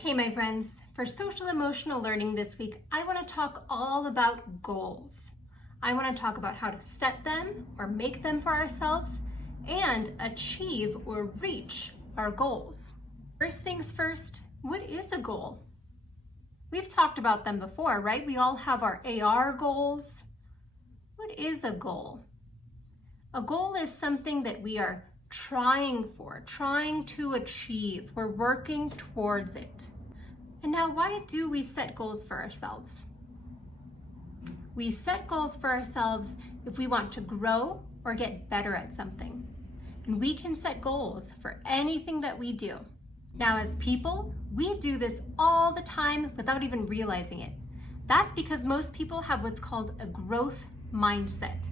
Okay, my friends, for social emotional learning this week, I want to talk all about goals. I want to talk about how to set them or make them for ourselves and achieve or reach our goals. First things first, what is a goal? We've talked about them before, right? We all have our AR goals. What is a goal? A goal is something that we are trying for, trying to achieve. We're working towards it. And now, why do we set goals for ourselves? We set goals for ourselves if we want to grow or get better at something. And we can set goals for anything that we do. Now, as people, we do this all the time without even realizing it. That's because most people have what's called a growth mindset.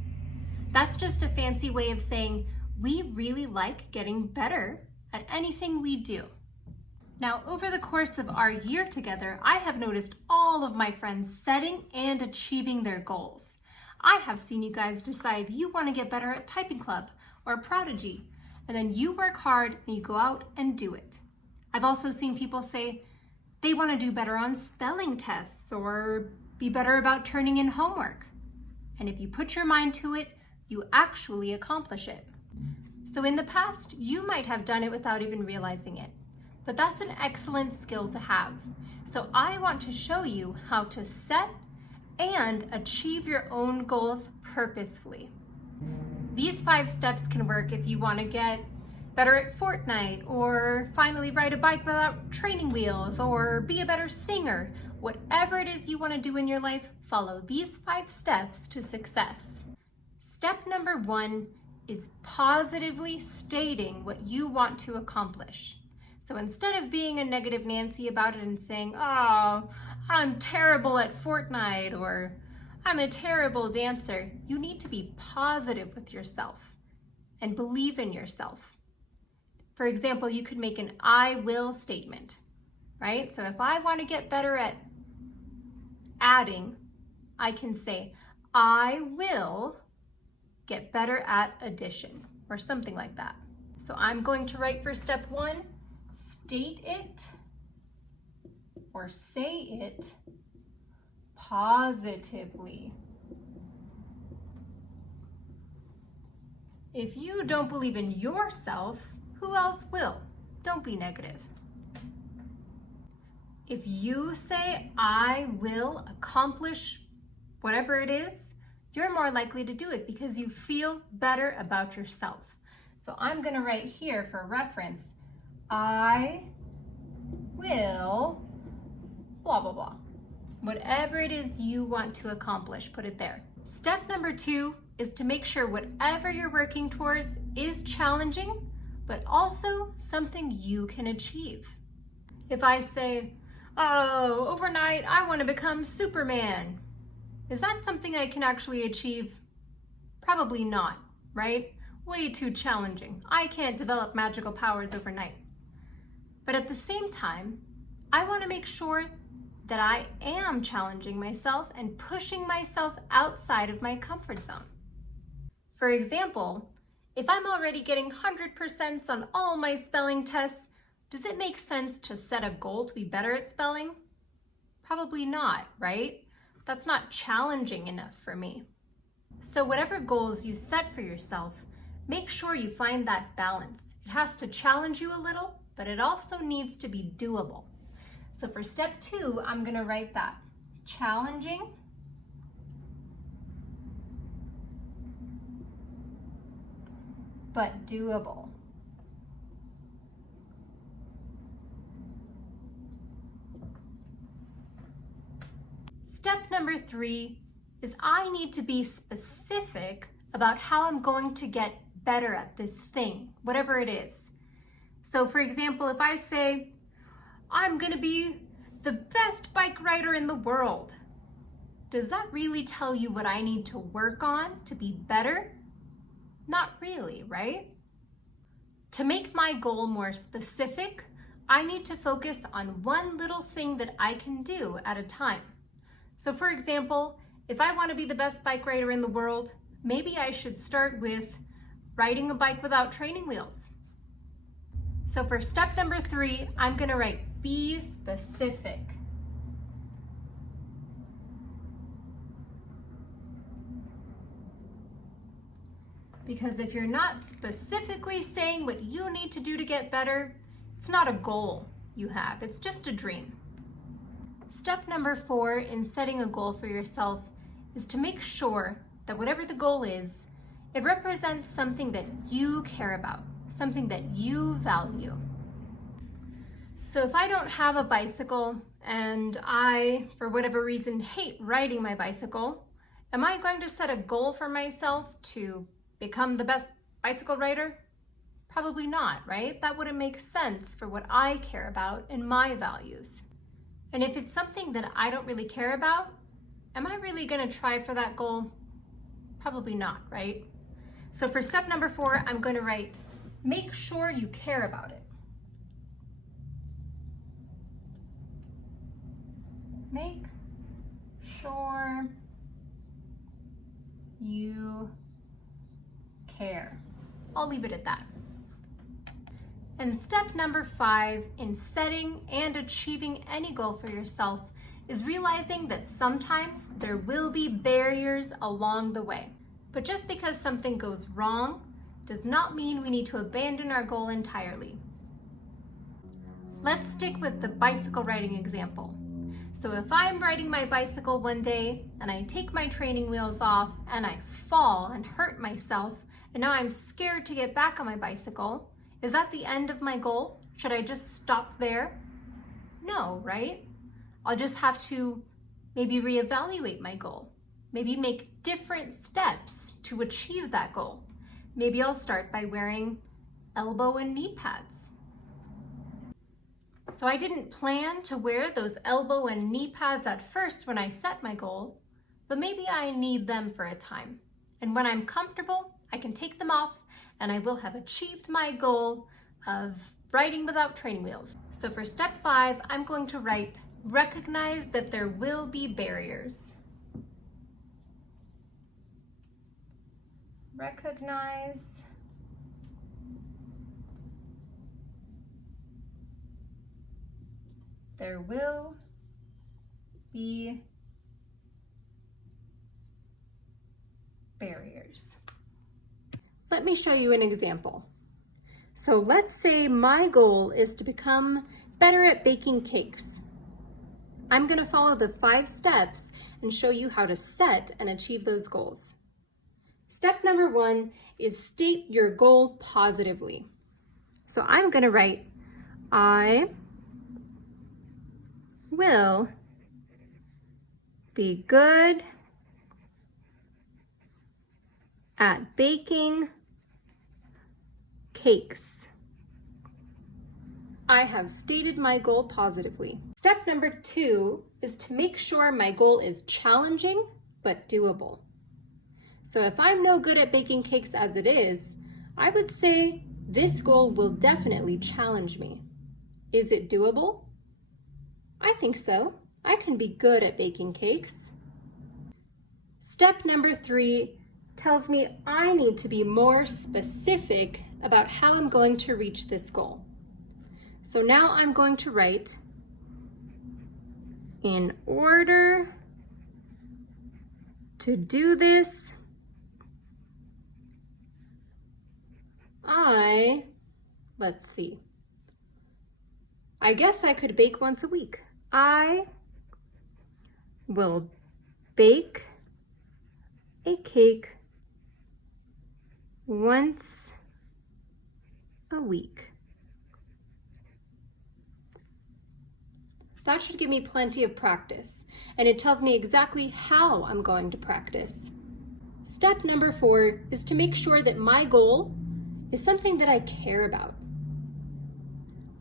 That's just a fancy way of saying we really like getting better at anything we do. Now, over the course of our year together, I have noticed all of my friends setting and achieving their goals. I have seen you guys decide you want to get better at typing club or Prodigy, and then you work hard and you go out and do it. I've also seen people say they want to do better on spelling tests or be better about turning in homework. And if you put your mind to it, you actually accomplish it. So in the past, you might have done it without even realizing it, but that's an excellent skill to have. So I want to show you how to set and achieve your own goals purposefully. These 5 steps can work if you want to get better at Fortnite, or finally ride a bike without training wheels, or be a better singer. Whatever it is you want to do in your life, follow these 5 steps to success. Step number 1 is positively stating what you want to accomplish. So instead of being a negative Nancy about it and saying, oh, I'm terrible at Fortnite, or I'm a terrible dancer, you need to be positive with yourself and believe in yourself. For example, you could make an I will statement, right? So if I want to get better at adding, I can say, I will get better at addition, or something like that. So I'm going to write for step 1, state it or say it positively. If you don't believe in yourself, who else will? Don't be negative. If you say, I will accomplish whatever it is, you're more likely to do it because you feel better about yourself. So I'm going to write here for reference, I will blah, blah, blah. Whatever it is you want to accomplish, put it there. Step number 2 is to make sure whatever you're working towards is challenging, but also something you can achieve. If I say, oh, overnight I want to become Superman, is that something I can actually achieve? Probably not, right? Way too challenging. I can't develop magical powers overnight. But at the same time, I want to make sure that I am challenging myself and pushing myself outside of my comfort zone. For example, if I'm already getting 100% on all my spelling tests, does it make sense to set a goal to be better at spelling? Probably not, right? That's not challenging enough for me. So whatever goals you set for yourself, make sure you find that balance. It has to challenge you a little, but it also needs to be doable. So for step 2, I'm going to write that. Challenging but doable. Step number 3 is I need to be specific about how I'm going to get better at this thing, whatever it is. So for example, if I say, I'm going to be the best bike rider in the world, does that really tell you what I need to work on to be better? Not really, right? To make my goal more specific, I need to focus on one little thing that I can do at a time. So for example, if I want to be the best bike rider in the world, maybe I should start with riding a bike without training wheels. So for step number 3, I'm going to write be specific. Because if you're not specifically saying what you need to do to get better, it's not a goal you have, it's just a dream. Step number 4 in setting a goal for yourself is to make sure that whatever the goal is, it represents something that you care about, something that you value. So if I don't have a bicycle and I, for whatever reason, hate riding my bicycle, am I going to set a goal for myself to become the best bicycle rider? Probably not, right? That wouldn't make sense for what I care about and my values. And if it's something that I don't really care about, am I really going to try for that goal? Probably not, right? So for step number 4, I'm going to write, make sure you care about it. Make sure you care. I'll leave it at that. And step number 5 in setting and achieving any goal for yourself is realizing that sometimes there will be barriers along the way. But just because something goes wrong does not mean we need to abandon our goal entirely. Let's stick with the bicycle riding example. So if I'm riding my bicycle one day and I take my training wheels off and I fall and hurt myself, and now I'm scared to get back on my bicycle, is that the end of my goal? Should I just stop there? No, right? I'll just have to maybe reevaluate my goal. Maybe make different steps to achieve that goal. Maybe I'll start by wearing elbow and knee pads. So I didn't plan to wear those elbow and knee pads at first when I set my goal, but maybe I need them for a time. And when I'm comfortable, I can take them off and I will have achieved my goal of riding without training wheels. So for step 5, I'm going to write, recognize that there will be barriers. Recognize there will be barriers. Let me show you an example. So let's say my goal is to become better at baking cakes. I'm going to follow the 5 steps and show you how to set and achieve those goals. Step number 1 is state your goal positively. So I'm going to write, I will be good at baking cakes. I have stated my goal positively. Step number 2 is to make sure my goal is challenging but doable. So if I'm no good at baking cakes as it is, I would say this goal will definitely challenge me. Is it doable? I think so. I can be good at baking cakes. Step number 3 tells me I need to be more specific about how I'm going to reach this goal. So now I'm going to write, in order to do this, I guess I could bake once a week. I will bake a cake once a week. That should give me plenty of practice, and it tells me exactly how I'm going to practice. Step number 4 is to make sure that my goal is something that I care about.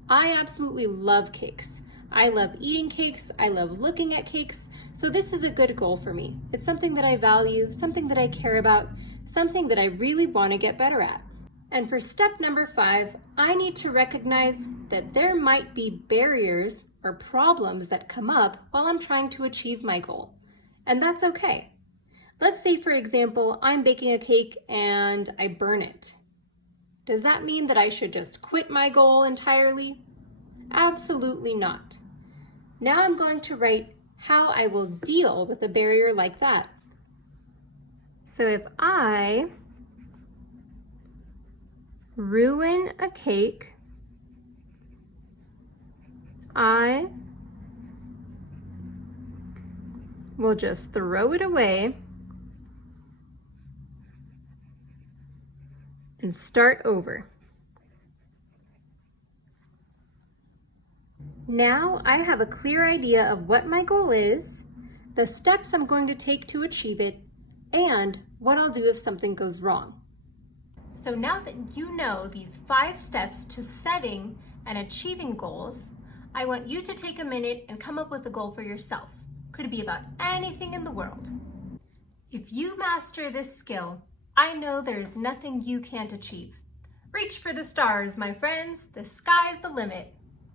I absolutely love cakes. I love eating cakes, I love looking at cakes, so this is a good goal for me. It's something that I value, something that I care about, something that I really want to get better at. And for step number 5, I need to recognize that there might be barriers or problems that come up while I'm trying to achieve my goal. And that's okay. Let's say, for example, I'm baking a cake and I burn it. Does that mean that I should just quit my goal entirely? Absolutely not. Now I'm going to write how I will deal with a barrier like that. So if I ruin a cake, I will just throw it away and start over. Now I have a clear idea of what my goal is, the steps I'm going to take to achieve it, and what I'll do if something goes wrong. So now that you know these 5 steps to setting and achieving goals, I want you to take a minute and come up with a goal for yourself. Could be about anything in the world. If you master this skill, I know there is nothing you can't achieve. Reach for the stars, my friends. The sky's the limit.